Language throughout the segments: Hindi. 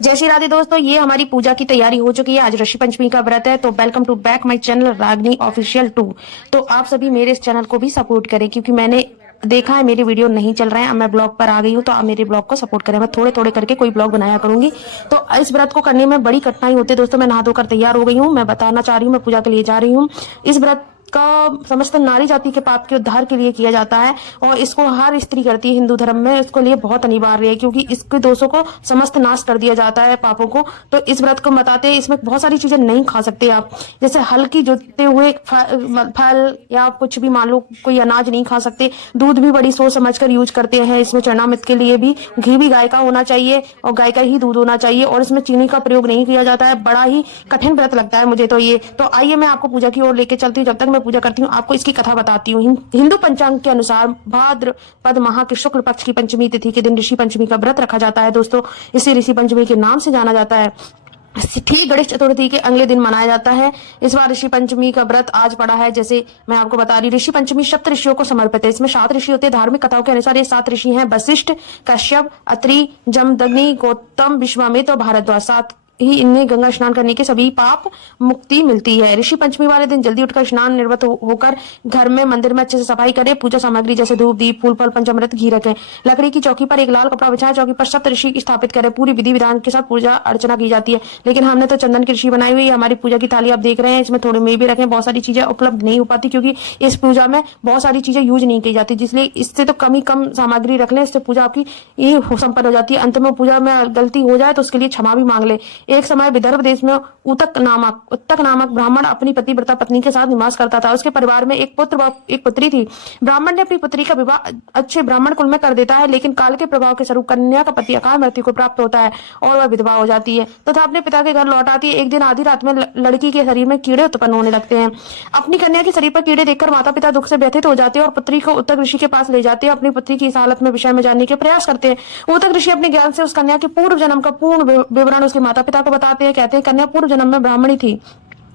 जय श्री राधे दोस्तों, ये हमारी पूजा की तैयारी हो चुकी है। आज ऋषि पंचमी का व्रत है, तो welcome to back my channel Ragini official 2। तो आप सभी मेरे इस चैनल को भी सपोर्ट करें, क्योंकि मैंने देखा है मेरे वीडियो नहीं चल रहे हैं। अब मैं ब्लॉग पर आ गई हूँ, तो आप मेरे ब्लॉग को सपोर्ट करें। मैं थोड़े थोड़े करके कोई ब्लॉग बनाया करूंगी। तो इस व्रत को करने में बड़ी कठिनाई होती है दोस्तों। मैं नहा धोकर तैयार हो गई हूँ, मैं बताना चाह रही हूँ, मैं पूजा के लिए जा रही हूँ। इस व्रत का समस्त नारी जाति के पाप के उद्धार के लिए किया जाता है, और इसको हर स्त्री करती है हिंदू धर्म में। इसको लिए बहुत अनिवार्य है, क्योंकि इसके दोषों को समस्त नाश कर दिया जाता है, पापों को। तो इस व्रत को बताते हैं। इसमें बहुत सारी चीजें नहीं खा सकते आप, जैसे हल्की जोते हुए फल या कुछ भी, मान लो कोई अनाज नहीं खा सकते। दूध भी बड़ी सोच समझ कर यूज करते हैं। इसमें चरणामृत के लिए भी घी भी गाय का होना चाहिए, और गाय का ही दूध होना चाहिए, और इसमें चीनी का प्रयोग नहीं किया जाता है। बड़ा ही कठिन व्रत लगता है मुझे तो ये। तो आइए मैं आपको पूजा की ओर लेके चलती हूँ। जब तक मैं पूजा करती हूँ, आपको इसकी कथा बताती हूँ। हिंदू पंचांग के अनुसार भाद्रपद माह के शुक्ल पक्ष की पंचमी तिथि के दिन ऋषि पंचमी का व्रत रखा जाता है दोस्तों। इसे ऋषि पंचमी के नाम से जाना जाता है। ठीक गणेश चतुर्थी के अगले दिन मनाया जाता है। इस बार ऋषि पंचमी का व्रत आज पड़ा है, जैसे मैं आपको बता रही। ऋषि पंचमी सप्त ऋषियों को समर्पित है। इसमें 7 ऋषि होते हैं। धार्मिक कथाओं के अनुसार ये 7 ऋषि हैं: वशिष्ठ, कश्यप, अत्रि, जमदग्नि, गौतम, विश्वामित्र और भारद्वाज। 7 ही इनमें गंगा स्नान करने के सभी पाप मुक्ति मिलती है। ऋषि पंचमी वाले दिन जल्दी उठकर स्नान निर्वत होकर घर में, मंदिर में अच्छे से सफाई करें। पूजा सामग्री जैसे धूप, दीप, फूल, फल, पंचामृत, घी रखें। लकड़ी की चौकी पर एक लाल कपड़ा बिछाएं। चौकी पर सप्त ऋषि स्थापित करें। पूरी विधि विधान के साथ पूजा अर्चना की जाती है। लेकिन हमने तो चंदन की ऋषि बनाई हुई है। हमारी पूजा की थाली आप देख रहे हैं, इसमें थोड़े मेवे भी रखें। बहुत सारी चीजें उपलब्ध नहीं हो पाती, क्योंकि इस पूजा में बहुत सारी चीजें यूज नहीं की जाती, जिसलिए इससे तो कम सामग्री रख लें। इससे पूजा आपकी ये संपन्न हो जाती है। अंत में पूजा में गलती हो जाए तो उसके लिए क्षमा भी मांग ले। एक समय विदर्भ देश में उत्तक नामक ब्राह्मण अपनी पतिव्रता पत्नी के साथ निवास करता था। उसके परिवार में एक पुत्र व एक पुत्री थी। ब्राह्मण ने अपनी पुत्री का विवाह अच्छे ब्राह्मण कुल में कर देता है, लेकिन काल के प्रभाव के स्वरूप कन्या का पति अकाल मृत्यु को प्राप्त होता है और वह विधवा हो जाती है तथा अपने पिता के घर लौट आती है। एक दिन आधी रात में लड़की के शरीर में कीड़े उत्पन्न होने लगते हैं। अपनी कन्या के शरीर पर कीड़े देखकर माता पिता दुख से व्यथित हो जाते हैं और पुत्री को उत्तक ऋषि के पास ले जाते हैं। अपनी पुत्री की इस हालत में विषय में जानने के प्रयास करते हैं। उत्तक ऋषि अपने ज्ञान से उस कन्या के पूर्व जन्म का पूर्ण विवरण उसके माता पिता को बताते हैं। कहते हैं कन्या पूर्व जन्म में ब्राह्मणी थी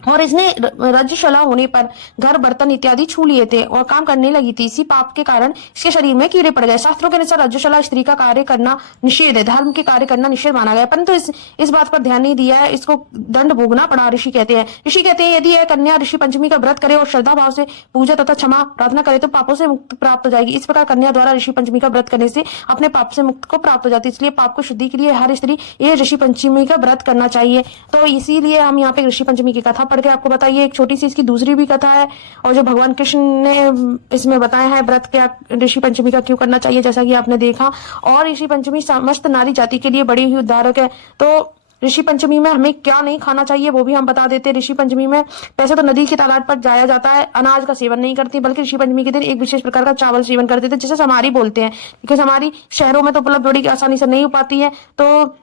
और इसने रजस्वला होने पर घर बर्तन इत्यादि छू लिए थे और काम करने लगी थी। इसी पाप के कारण इसके शरीर में कीड़े पड़ गए। शास्त्रों के अनुसार रजस्वला स्त्री का कार्य करना निषेध है, धर्म के कार्य करना निषेध माना गया, परंतु इस बात पर ध्यान नहीं दिया है। इसको दंड भोगना पड़ा। ऋषि कहते हैं यदि यह कन्या ऋषि पंचमी का व्रत करे और श्रद्धा भाव से पूजा तथा क्षमा प्रार्थना करे तो पापों से मुक्त प्राप्त हो जाएगी। इस प्रकार कन्या द्वारा ऋषि पंचमी का व्रत करने से अपने पाप से मुक्त को प्राप्त हो जाती है। इसलिए पाप को शुद्धि के लिए हर स्त्री ये ऋषि पंचमी का व्रत करना चाहिए। तो इसीलिए हम यहाँ पे ऋषि पंचमी की कथा पढ़ के आपको बताइए। छोटी सी इसकी दूसरी भी कथा है, और जो भगवान कृष्ण ने इसमें बताया है व्रत क्या ऋषि पंचमी का क्यों करना चाहिए, जैसा कि आपने देखा। और ऋषि पंचमी समस्त नारी जाति के लिए बड़ी ही उद्धारक है। तो ऋषि पंचमी में हमें क्या नहीं खाना चाहिए वो भी हम बता देते हैं। ऋषि पंचमी में पैसे तो नदी के तालाब पर जाया जाता है। अनाज का सेवन नहीं करती, बल्कि ऋषि पंचमी के दिन एक विशेष प्रकार का चावल सेवन करते थे, जिसे समारी बोलते हैं। बिकॉज हमारी शहरों में तो उपलब्ध बड़ी आसानी से नहीं हो पाती है। तो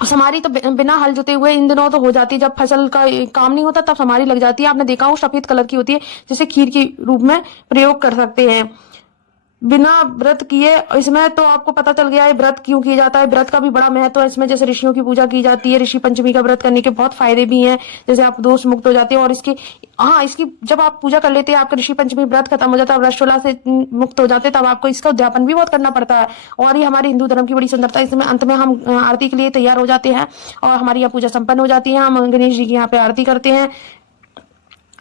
समारी तो बिना हल जोते हुए इन दिनों तो हो जाती है। जब फसल का काम नहीं होता तब समारी लग जाती है। आपने देखा हो सफेद कलर की होती है, जिसे खीर के रूप में प्रयोग कर सकते हैं बिना व्रत किए। इसमें तो आपको पता चल गया है व्रत क्यों किया जाता है। व्रत का भी बड़ा महत्व है इसमें। जैसे ऋषियों की पूजा की जाती है। ऋषि पंचमी का व्रत करने के बहुत फायदे भी हैं, जैसे आप दोष मुक्त हो जाते हैं। और इसकी जब आप पूजा कर लेते हैं, आपका ऋषि पंचमी व्रत खत्म हो जाता है, रसोला से मुक्त हो जाते हैं, तब आपको इसका उद्यापन भी बहुत करना पड़ता है। और ये हमारे हिंदू धर्म की बड़ी सुंदरता है। इसमें अंत में हम आरती के लिए तैयार हो जाते हैं और हमारी यहाँ पूजा संपन्न हो जाती है। हम गणेश जी की यहाँ पे आरती करते हैं।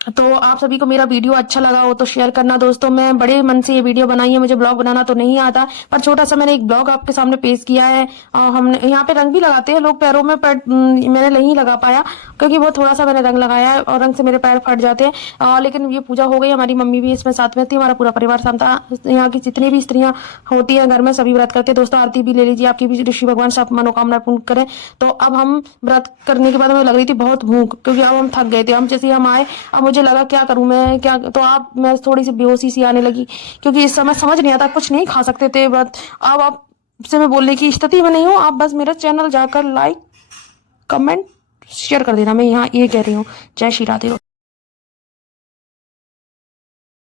तो आप सभी को मेरा वीडियो अच्छा लगा हो तो शेयर करना दोस्तों। मैं बड़े मन से ये वीडियो बनाई है, मुझे ब्लॉग बनाना तो नहीं आता, पर छोटा सा मैंने एक ब्लॉग आपके सामने पेश किया है। हमने यहाँ पे रंग भी लगाते हैं लोग पैरों में, पर मैंने नहीं लगा पाया क्योंकि वो थोड़ा सा मैंने रंग लगाया है और रंग से मेरे पैर फट जाते हैं। लेकिन ये पूजा हो गई। हमारी मम्मी भी इसमें साथ में थी, हमारा पूरा परिवार साथ था। यहाँ की जितनी भी स्त्रियां होती है घर में सभी व्रत करते हैं दोस्तों। आरती भी ले लीजिए, आपकी भी ऋषि भगवान सब मनोकामना पूर्ण करें। तो अब हम व्रत करने के बाद हमें लग रही थी बहुत भूख, क्योंकि अब हम थक गए थे। हम जैसे हम आए, अब मुझे लगा क्या करूं मैं, क्या तो मैं थोड़ी सी बेहोशी सी आने लगी, क्योंकि इस समय समझ नहीं आता, कुछ नहीं खा सकते थे। बट अब आपसे मैं बोलने की स्थिति में नहीं हूँ। आप बस मेरा चैनल जाकर लाइक कमेंट शेयर कर देना। मैं यहाँ ये कह रही हूँ। जय श्री राधे।